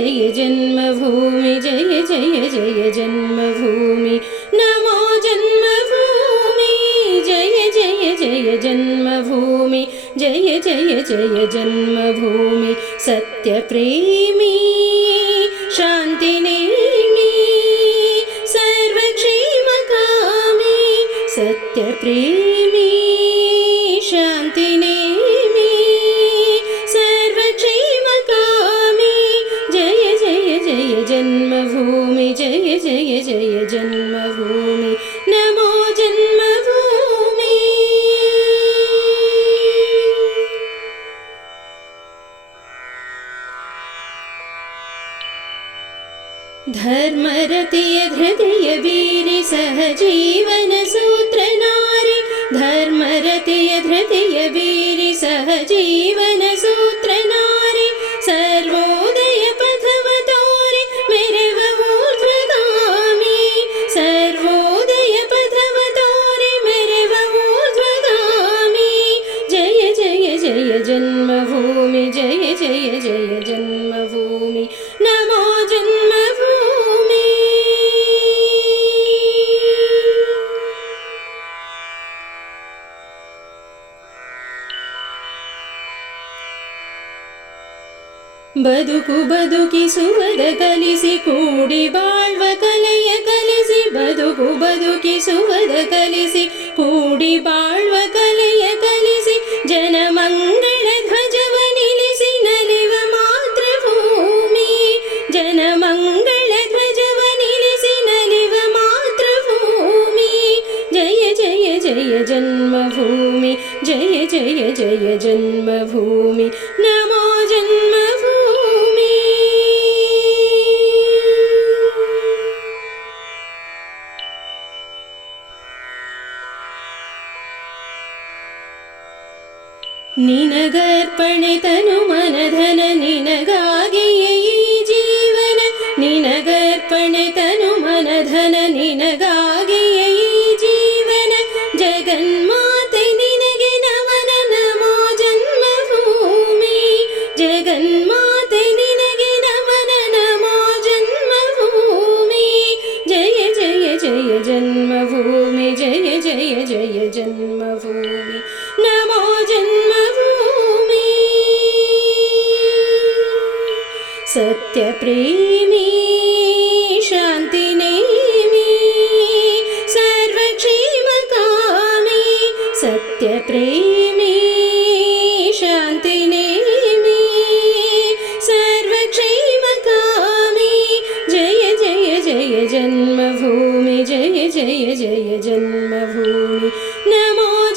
जय जन्मभूमि जय जय जय जन्मभूमि। नमो जन्मभूमि जय जय जय जन्मभूमि जय जय जय जन्मभूमि। सत्यप्रेमी शान्तिनेमि सर्वक्षेमकामि सत्यप्रेमी। जन्मभूमि जय जय जय जन्मभूमि नमो जन्मभूमि। धर्मरतिय धृतिय वीरि सहजीवनसूत्रनारि धर्मरतिय धृतिय वीरि सहजीवनसूत्रनारि जन्मभूमि नमो जन्मभूमि ಬದುಕು ಬದುಕಿಸುವದ ಕಲಿಸಿ ಕೂಡಿ ಬಾಳ್ವ ಕಲೆಯ ಕಲಿಸಿ ಬದುಕು ಬದುಕಿಸುವದ ಕಲಿಸಿ ಕೂಡಿ ಬಾಳ್ವ ಕಲೆಯ ಕಲಿಸಿ ಜನಮಂಗಳ ಜಯ ಜಯ ಜಯ ಜನ್ಮಭೂಮಿ ನಮೋ ಜನ್ಮಭೂಮಿ ನಿನಗರ್ಪಣೆ ತನು ಮನಧನ ನಿನಗಾಗಿಯೇ ಈ ಜೀವನ ನಿನಗರ್ಪಣೆ ತನು ಮನಧನ ನಿನಗಾಗಿಯೇ जय जन्मभूमि। नमो जन्मभूमि। सत्यप्रेमी शान्तिनैमि सर्वीमतामि सत्यप्रेमी। जय जय जय जन्मभूमि नमो